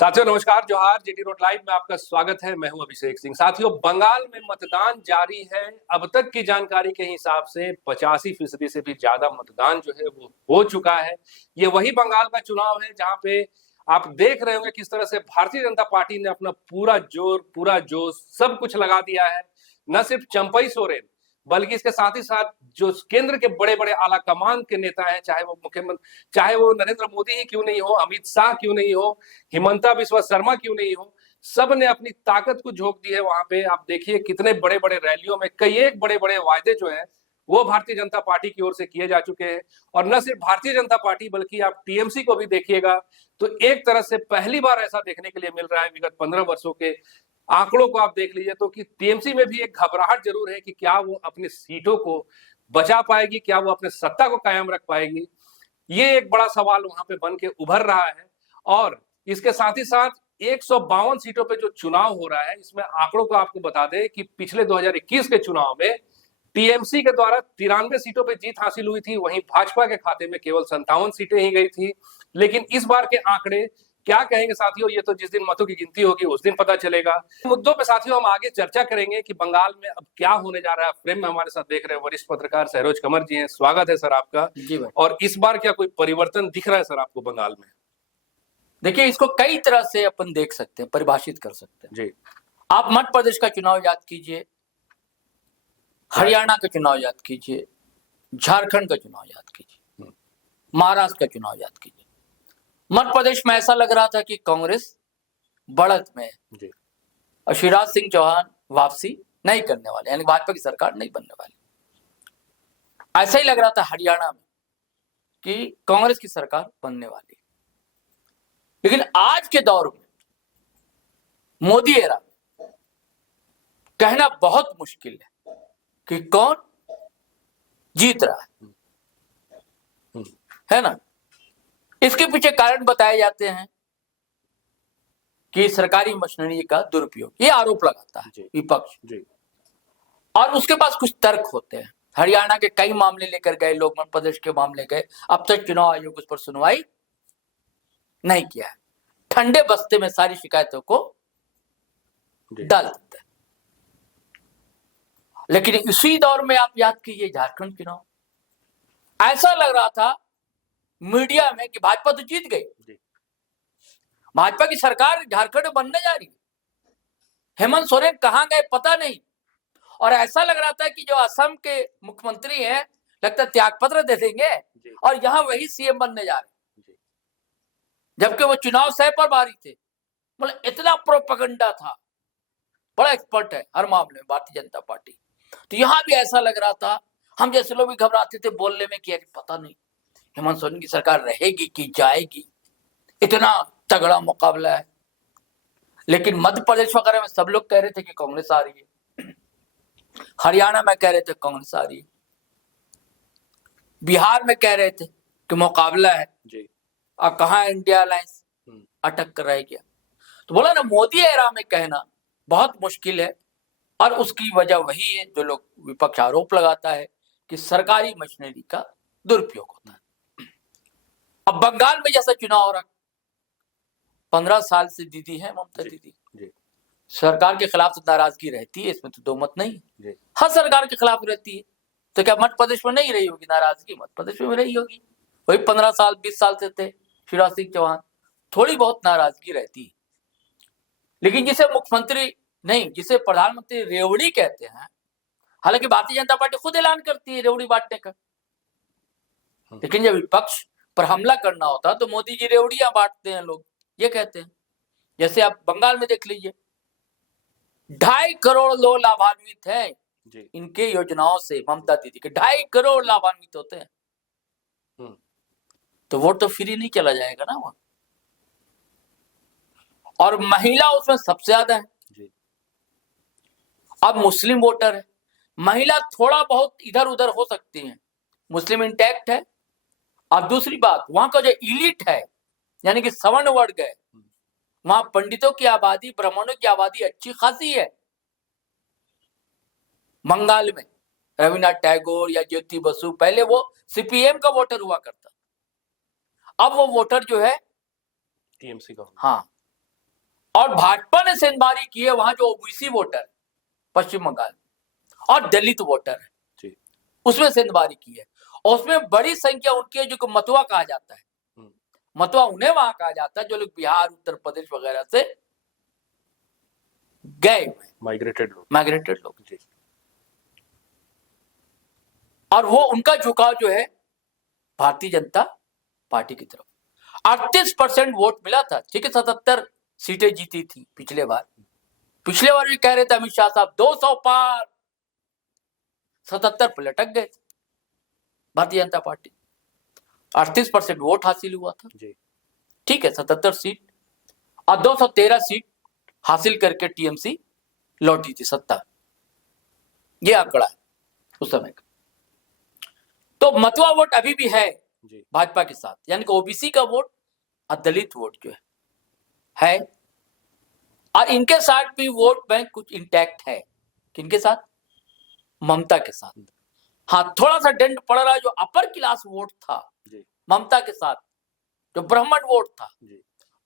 साथियों नमस्कार, जोहार। जीटी रोड लाइव में आपका स्वागत है। मैं हूं अभिषेक सिंह। साथियों, बंगाल में मतदान जारी है। अब तक की जानकारी के हिसाब से 85% से भी ज्यादा मतदान जो है वो हो चुका है। ये वही बंगाल का चुनाव है जहां पे आप देख रहे होंगे किस तरह से भारतीय जनता पार्टी ने अपना पूरा जोर, पूरा जोश, सब कुछ लगा दिया है। न सिर्फ चंपई सोरेन बल्कि इसके साथ ही साथ जो केंद्र के बड़े बड़े आला कमान के नेता हैं, चाहे वो मुख्यमंत्री, चाहे वो नरेंद्र मोदी ही क्यों नहीं हो, अमित शाह क्यों नहीं हो, हिमंता बिस्वा शर्मा क्यों नहीं हो, सब ने अपनी ताकत को झोंक दी है वहां पे। आप देखिए कितने बड़े बड़े रैलियों में कई एक बड़े बड़े वायदे जो है वो भारतीय जनता पार्टी की ओर से किए जा चुके हैं। और न सिर्फ भारतीय जनता पार्टी बल्कि आप टीएमसी को भी देखिएगा तो एक तरह से पहली बार ऐसा देखने के लिए मिल रहा है विगत 15 वर्षों के आंकड़ों को आप देख लीजिए तो कि टीएमसी में भी एक घबराहट जरूर है कि क्या वो अपनी सीटों को बचा पाएगी, क्या वो अपने सत्ता को कायम रख पाएगी। ये एक बड़ा सवाल वहां पे बन के उभर रहा है। और इसके साथ ही साथ 152 सीटों पे जो चुनाव हो रहा है, इसमें आंकड़ों को आपको बता दें कि पिछले 2021 के चुनाव में टीएमसी के द्वारा 93 सीटों पे जीत हासिल हुई थी, वहीं भाजपा के खाते में केवल 57 सीटें ही गई थी। लेकिन इस बार के आंकड़े क्या कहेंगे साथियों, ये तो जिस दिन मतों की गिनती होगी उस दिन पता चलेगा। मुद्दों पे साथियों हम आगे चर्चा करेंगे कि बंगाल में अब क्या होने जा रहा है। फ्रेम में हमारे साथ देख रहे हैं वरिष्ठ पत्रकार सरोज कंवर जी हैं। स्वागत है सर आपका। जी भाई। और इस बार क्या कोई परिवर्तन दिख रहा है सर आपको बंगाल में? देखिए, इसको कई तरह से अपन देख सकते हैं, परिभाषित कर सकते हैं जी। आप मध्य प्रदेश का चुनाव याद कीजिए, हरियाणा का चुनाव याद कीजिए, झारखंड का चुनाव याद कीजिए, महाराष्ट्र का चुनाव याद कीजिए। मध्य प्रदेश में ऐसा लग रहा था कि कांग्रेस बढ़त में है जी। और शिवराज सिंह चौहान वापसी नहीं करने वाले, यानी भाजपा की सरकार नहीं बनने वाली। ऐसा ही लग रहा था हरियाणा में कि कांग्रेस की सरकार बनने वाली। लेकिन आज के दौर में, मोदी एरा में, कहना बहुत मुश्किल है कि कौन जीत रहा है ना। इसके पीछे कारण बताए जाते हैं कि सरकारी मशीनरी का दुरुपयोग, ये आरोप लगाता है विपक्ष जी। और उसके पास कुछ तर्क होते हैं। हरियाणा के कई मामले लेकर गए लोग, मध्य प्रदेश के मामले गए, अब तक चुनाव आयोग उस पर सुनवाई नहीं किया है। ठंडे बस्ते में सारी शिकायतों को डाल देते हैं। लेकिन इसी दौर में आप याद कीजिए झारखंड चुनाव, ऐसा लग रहा था मीडिया में कि भाजपा तो जीत गई, भाजपा की सरकार झारखंड में बनने जा रही है, हेमंत सोरेन कहां गए पता नहीं। और ऐसा लग रहा था कि जो असम के मुख्यमंत्री हैं, लगता है त्यागपत्र दे देंगे और यहां वही सीएम बनने जा रहे, जबकि वो चुनाव सह पर भारी थे। मतलब इतना प्रोपेगेंडा था। बड़ा एक्सपर्ट है हर मामले में भारतीय जनता पार्टी। तो यहां भी ऐसा लग रहा था, हम जैसे लोग भी घबराते थे बोलने में कि पता नहीं हेमंत सोरेन की सरकार रहेगी कि जाएगी, इतना तगड़ा मुकाबला है। लेकिन मध्य प्रदेश वगैरह में सब लोग कह रहे थे कि कांग्रेस आ रही है, हरियाणा में कह रहे थे कांग्रेस आ रही है, बिहार में कह रहे थे कि मुकाबला है जी। अब कहां इंडिया अलायंस अटक कर रह गया। तो बोला ना, मोदी एरा में कहना बहुत मुश्किल है। और उसकी वजह वही है जो लोग विपक्ष आरोप लगाता है कि सरकारी मशीनरी का दुरुपयोग होता है। अब बंगाल में जैसा चुनाव हो रहा, 15 साल से दीदी है ममता दीदी, सरकार के खिलाफ तो नाराजगी रहती है, इसमें तो दो मत नहीं। हर सरकार के खिलाफ रहती है। तो क्या मध्य प्रदेश में नहीं रही होगी नाराजगी? मध्य प्रदेश में रही होगी। वही 15 साल 20 साल से थे शिवराज सिंह चौहान, थोड़ी बहुत नाराजगी रहती है। लेकिन जिसे मुख्यमंत्री नहीं, जिसे प्रधानमंत्री रेवड़ी कहते हैं, हालांकि भारतीय जनता पार्टी खुद ऐलान करती है रेवड़ी बांटने का, लेकिन जब विपक्ष पर हमला करना होता तो मोदी जी रेवड़ियां बांटते हैं, लोग ये कहते हैं। जैसे आप बंगाल में देख लीजिए, 2.5 करोड़ लोग लाभान्वित हैं इनके योजनाओं से। ममता दीदी के 2.5 करोड़ लाभान्वित होते हैं, तो वोट तो फ्री नहीं चला जाएगा ना वहां। और महिला उसमें सबसे ज्यादा है। अब मुस्लिम वोटर है, महिला थोड़ा बहुत इधर उधर हो सकती है, मुस्लिम इंटैक्ट है। और दूसरी बात, वहां का जो इलीट है, यानी कि सवर्ण वर्ग है, वहां पंडितों की आबादी, ब्राह्मणों की आबादी अच्छी खासी है। बंगाल में रविन्द्रनाथ टैगोर या ज्योति बसु, पहले वो सीपीएम का वोटर हुआ करता, अब वो वोटर जो है टीएमसी का। हाँ, और भाजपा ने सेंधमारी की है वहां जो ओबीसी वोटर पश्चिम बंगाल और दलित वोटर है जी। उसमें सेंधमारी की है, और उसमें बड़ी संख्या उनकी है जो मतुआ कहा जाता है। मतुआ उन्हें वहां कहा जाता है जो लोग बिहार, उत्तर प्रदेश वगैरह से गए हुए, माइग्रेटेड लोग जी। और वो उनका झुकाव जो है भारतीय जनता पार्टी की तरफ। 38% वोट मिला था, ठीक है, 77 सीटें जीती थी पिछले बार भी कह रहे थे अमित शाह साहब 200 पार, 77 पर लटक गए थे भारतीय जनता पार्टी। 38% वोट हासिल हुआ था जी। ठीक है, 77 सीट और 213 सीट हासिल करके टीएमसी लौटी थी सत्ता। ये आंकड़ा है उस समय का। तो मतुआ वोट अभी भी है भाजपा के साथ, यानी कि ओबीसी का वोट और दलित वोट जो है और इनके साथ भी वोट बैंक कुछ इंटैक्ट है। किनके साथ? ममता के साथ। हाँ, थोड़ा सा डेंट पड़ रहा है जो अपर क्लास वोट था ममता के साथ, जो ब्राह्मण वोट था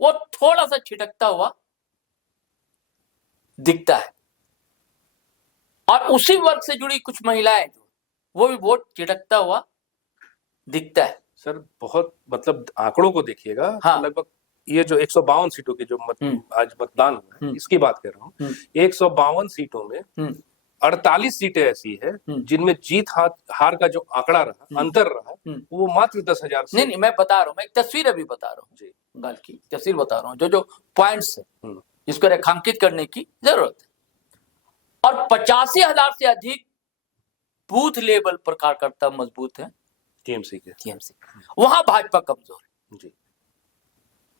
वो थोड़ा सा छिटकता हुआ दिखता है, और उसी वर्ग से जुड़ी कुछ महिलाएं जो वो भी वोट छिटकता हुआ दिखता है। सर बहुत मतलब आंकड़ों को देखिएगा, हाँ। लगभग ये जो 152 सीटों की जो आज मतदान हुआ है इसकी बात कर रहा हूँ। 152 सीटों में 48 सीटें ऐसी है जिनमें जीत हार का जो आंकड़ा रहा, अंतर रहा, वो मात्र 10,000 से। नहीं, मैं बता रहा हूँ, मैं एक तस्वीर अभी बता रहा हूँ जी, बंगाल की तस्वीर बता रहा हूँ, जो पॉइंट्स है जिसको रेखांकित करने की जरूरत है। और 85,000 से अधिक बूथ लेवल पर कार्यकर्ता मजबूत है टीएमसी के। वहां भाजपा कमजोर है जी।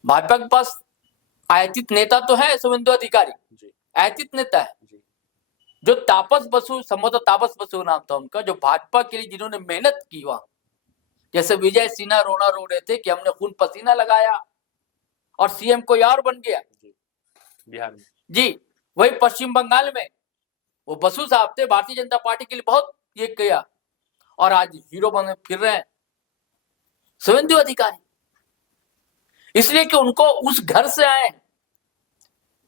भाजपा के पास आयातित नेता तो है, शुभेंदु अधिकारी आयातित नेता है जी। जो तापस बसु, संभवतः तापस बसु नाम था उनका, जो भाजपा के लिए जिन्होंने मेहनत की वहां, जैसे विजय सिन्हा रोना रो रहे थे कि हमने खून पसीना लगाया और सीएम कोई और बन गया बिहार में जी, वही पश्चिम बंगाल में वो बसु साहब थे, भारतीय जनता पार्टी के लिए बहुत ये किया, और आज हीरो बने फिर रहे हैं शुभेंदु अधिकारी, इसलिए कि उनको उस घर से आए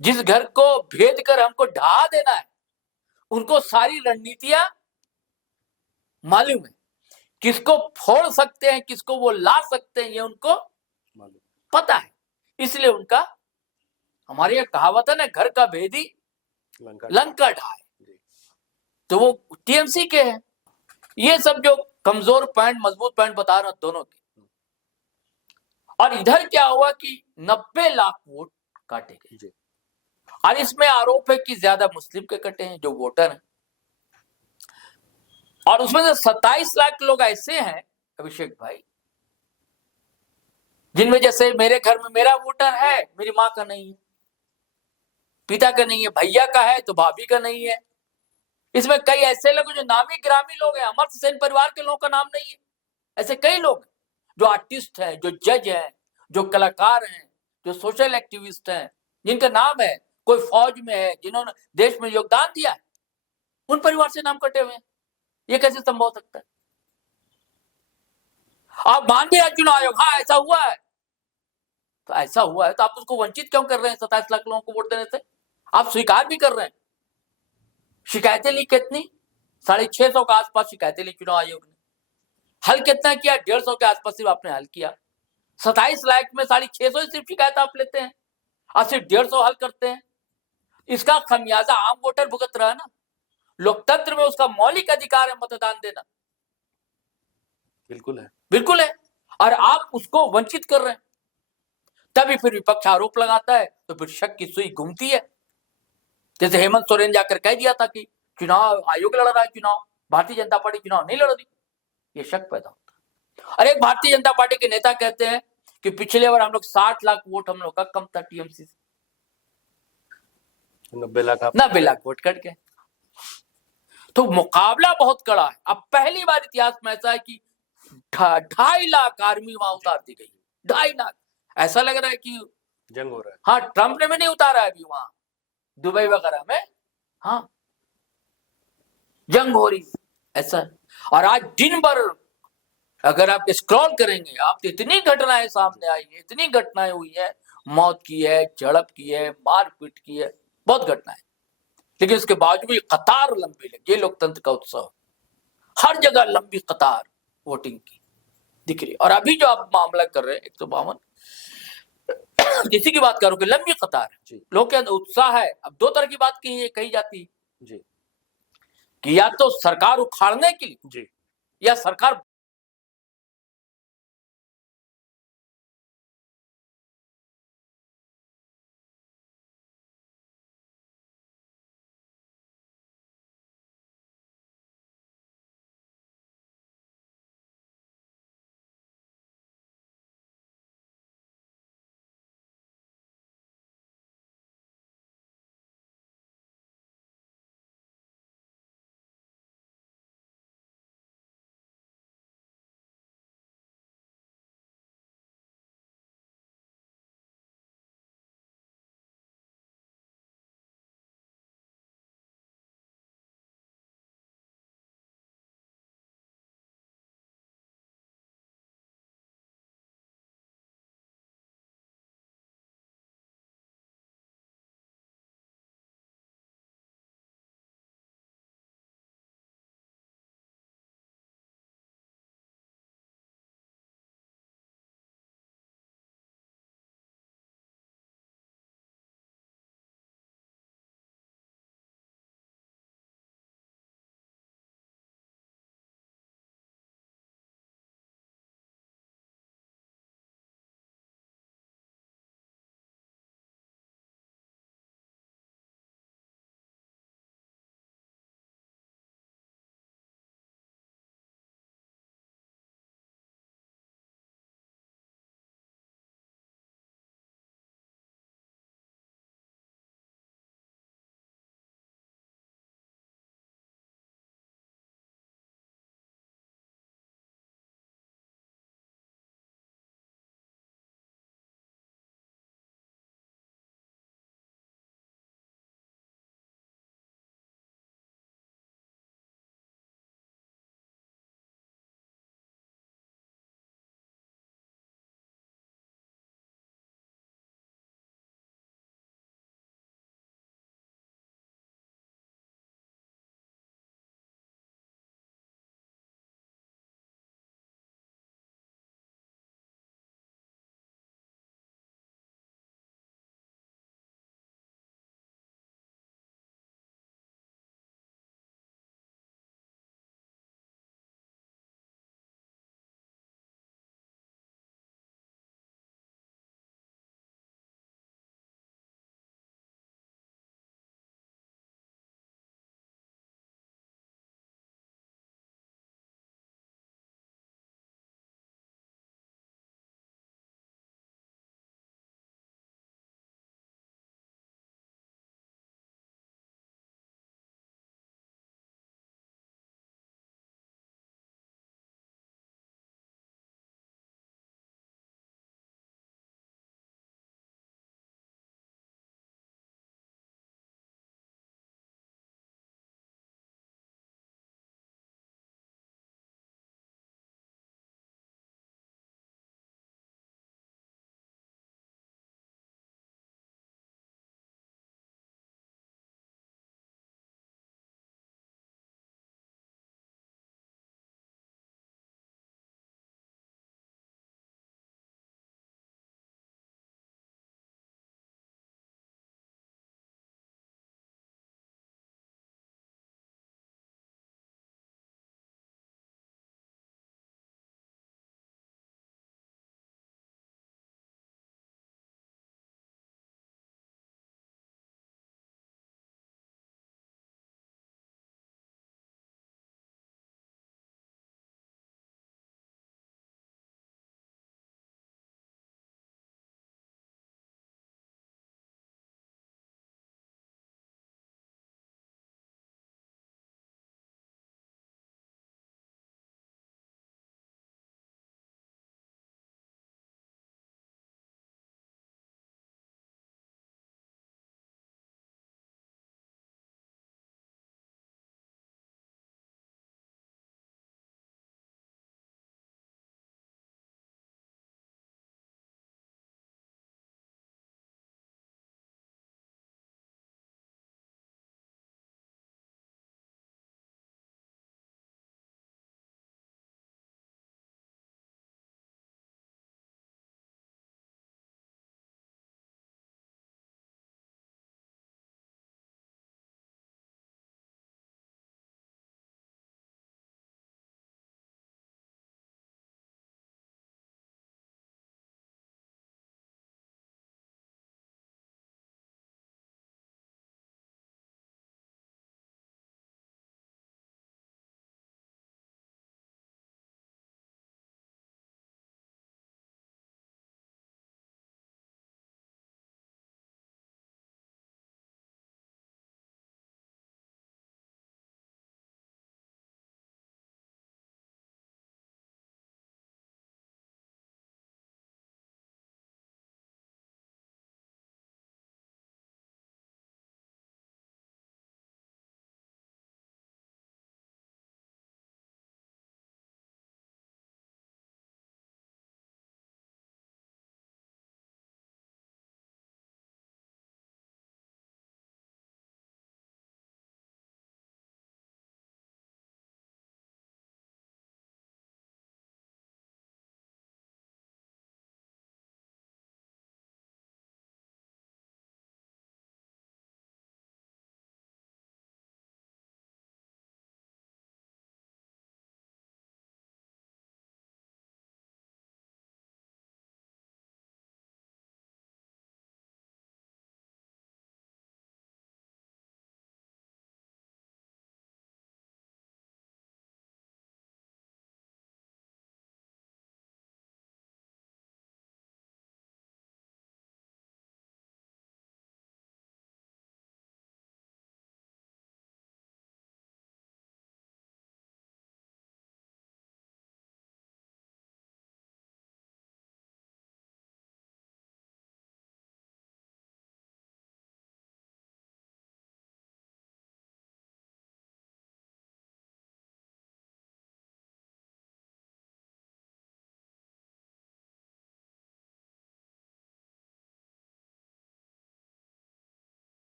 जिस घर को भेद कर हमको ढहा देना है। उनको सारी रणनीतियां मालूम है, किसको फोड़ सकते हैं, किसको वो ला सकते हैं, ये उनको पता है। इसलिए उनका, हमारे यहाँ कहावत है ना, घर का भेदी लंका ढाए, तो वो टीएमसी के हैं। ये सब जो कमजोर पॉइंट मजबूत पॉइंट बता रहा हूं दोनों के। और इधर क्या हुआ कि 90 लाख वोट काटे गए, और इसमें आरोप है कि ज्यादा मुस्लिम के कटे हैं जो वोटर हैं, और उसमें से 27 लाख लोग ऐसे हैं अभिषेक भाई जिनमें, जैसे मेरे घर में मेरा वोटर है, मेरी मां का नहीं है, पिता का नहीं है, भैया का है तो भाभी का नहीं है। इसमें कई ऐसे लोग जो नामी ग्रामी लोग हैं, अमर्त्य सेन परिवार के लोगों का नाम नहीं है। ऐसे कई लोग जो आर्टिस्ट हैं, जो जज हैं, जो कलाकार हैं, जो सोशल एक्टिविस्ट हैं, जिनका नाम है, कोई फौज में है, जिन्होंने देश में योगदान दिया है, उन परिवार से नाम कटे हुए हैं। ये कैसे संभव हो सकता है? आप मान भी रहे चुनाव आयोग, हाँ ऐसा हुआ है, तो ऐसा हुआ है तो आप उसको वंचित क्यों कर रहे हैं 27 लाख लोगों को वोट देने से? आप स्वीकार भी कर रहे हैं। शिकायतें ली कितनी? 650 के आसपास शिकायतें ली चुनाव आयोग ने। हल कितना किया? 150 के आसपास सिर्फ आपने हल किया। 27 लाख में 650 सिर्फ शिकायत आप लेते हैं और सिर्फ 150 हल करते हैं। इसका खमियाजा आम वोटर भुगत रहा है ना। लोकतंत्र में उसका मौलिक अधिकार है मतदान देना, बिल्कुल है, बिल्कुल है, और आप उसको वंचित कर रहे हैं। तभी फिर विपक्ष आरोप लगाता है, तो फिर शक की सुई घूमती है। जैसे हेमंत सोरेन जाकर कह दिया था कि चुनाव आयोग लड़ रहा है चुनाव, भारतीय जनता पार्टी चुनाव नहीं लड़ रही, ये शक पैदा होता है। और एक भारतीय जनता पार्टी के नेता कहते हैं कि पिछले बार हम लोग 60 लाख वोट हम लोग का कम था टीएमसी से, 90 लाख वोट कट गए। तो मुकाबला बहुत कड़ा है। अब पहली बार इतिहास में ऐसा है कि 2.5 लाख आर्मी वहां उतार दी गई। 2.5 लाख, ऐसा लग रहा है कि जंग हो रहा है। हाँ, ट्रंप ने भी नहीं उतारा है अभी वहां दुबई वगैरह में, हाँ जंग हो रही ऐसा। और आज दिन भर अगर आप स्क्रॉल करेंगे आप, तो इतनी घटनाएं सामने आई है, इतनी घटनाएं हुई है, मौत की है, झड़प की है, मारपीट की है, बहुत घटनाएं, लेकिन उसके बावजूद भी कतार लंबी लगी। ये लोकतंत्र का उत्सव, हर जगह लंबी कतार वोटिंग की दिख रही। और अभी जो आप मामला कर रहे हैं 152, किसी की बात करो कि लंबी कतार है, लोग के अंदर उत्साह है। अब दो तरह की बात कही जाती है कि या तो सरकार उखाड़ने के लिए, या सरकार